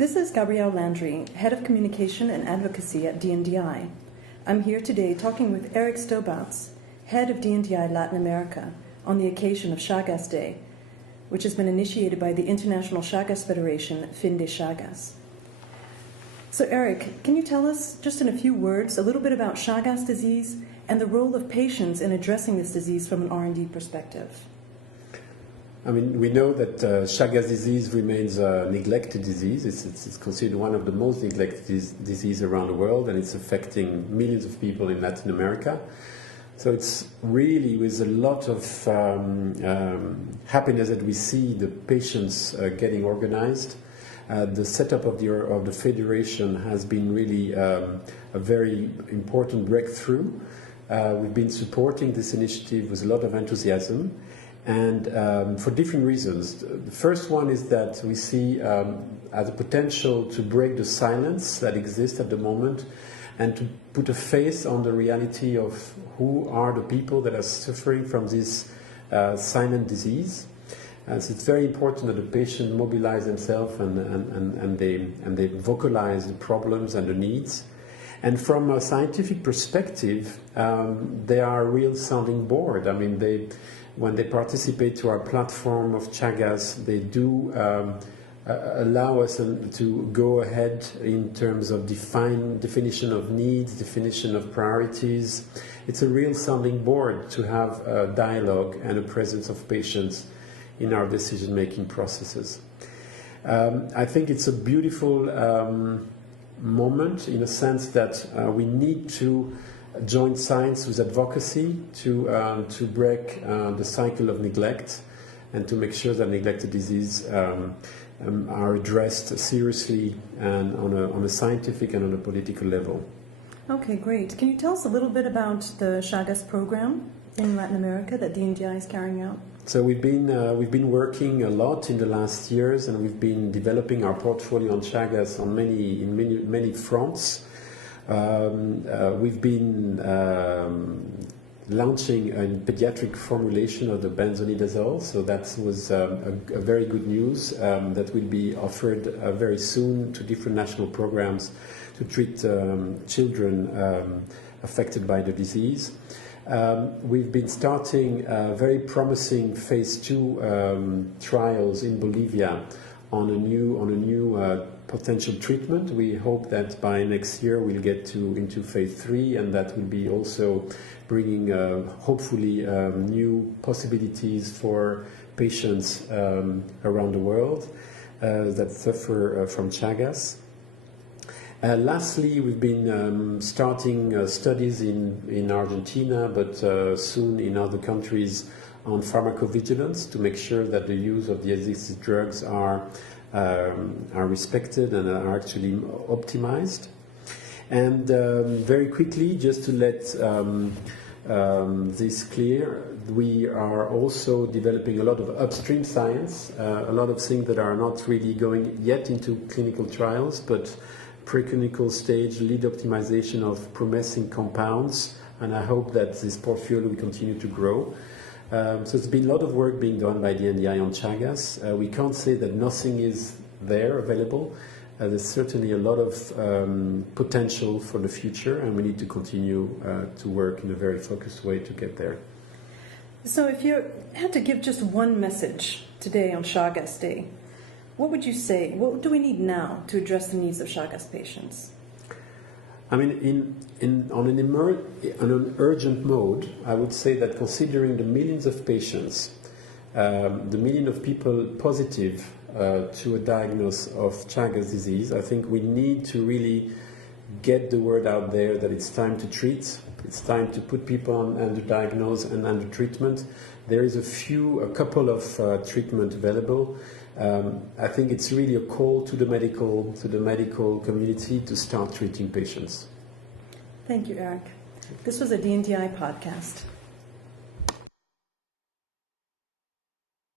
This is Gabrielle Landry, Head of Communication and Advocacy at DNDi. I'm here today talking with Eric Stobbaerts, Head of DNDi Latin America, on the occasion of Chagas Day, which has been initiated by the International Chagas Federation, FindeChagas. So Eric, can you tell us, just in a few words, a little bit about Chagas disease and the role of patients in addressing this disease from an R&D perspective? I mean, we know that Chagas disease remains a neglected disease. It's considered one of the most neglected disease around the world, and it's affecting millions of people in Latin America. So it's really with a lot of happiness that we see the patients getting organized. The setup of the federation has been really a very important breakthrough. We've been supporting this initiative with a lot of enthusiasm. And for different reasons. The first one is that we see as a potential to break the silence that exists at the moment and to put a face on the reality of who are the people that are suffering from this silent disease. So it's very important that the patient mobilize themselves and they vocalize the problems and the needs. And from a scientific perspective, they are a real sounding board. I mean, when they participate to our platform of Chagas, they do allow us to go ahead in terms of definition of needs, definition of priorities. It's a real sounding board to have a dialogue and a presence of patients in our decision-making processes. I think it's a beautiful moment in a sense that we need to join science with advocacy to break the cycle of neglect and to make sure that neglected disease are addressed seriously and on a scientific and on a political level. Okay, great. Can you tell us a little bit about the Chagas program in Latin America that DNDi is carrying out? So we've been working a lot in the last years, and we've been developing our portfolio on Chagas on many fronts. We've been launching a pediatric formulation of the benzonidazole, so that was a very good news that will be offered very soon to different national programs to treat children affected by the disease. We've been starting very promising phase 2 trials in Bolivia on a new potential treatment. We hope that by next year we'll get into phase 3, and that will be also bringing hopefully new possibilities for patients around the world that suffer from Chagas. Lastly, we've been starting studies in Argentina, but soon in other countries on pharmacovigilance to make sure that the use of the existing drugs are respected and are actually optimized. And very quickly, just to let this clear, we are also developing a lot of upstream science, a lot of things that are not really going yet into clinical trials, but preclinical stage lead optimization of promising compounds, and I hope that this portfolio will continue to grow. So there's been a lot of work being done by DNDi on Chagas. We can't say that nothing is there available. There's certainly a lot of potential for the future, and we need to continue to work in a very focused way to get there. So if you had to give just one message today on Chagas Day, what would you say? What do we need now to address the needs of Chagas patients? I mean, on an urgent mode, I would say that considering the millions of patients, the million of people positive to a diagnosis of Chagas disease, I think we need to really get the word out there that it's time to treat. It's time to put people under diagnosis and under treatment. There is a couple of treatment available. I think it's really a call to the medical community to start treating patients. Thank you, Eric. This was a DNDi podcast.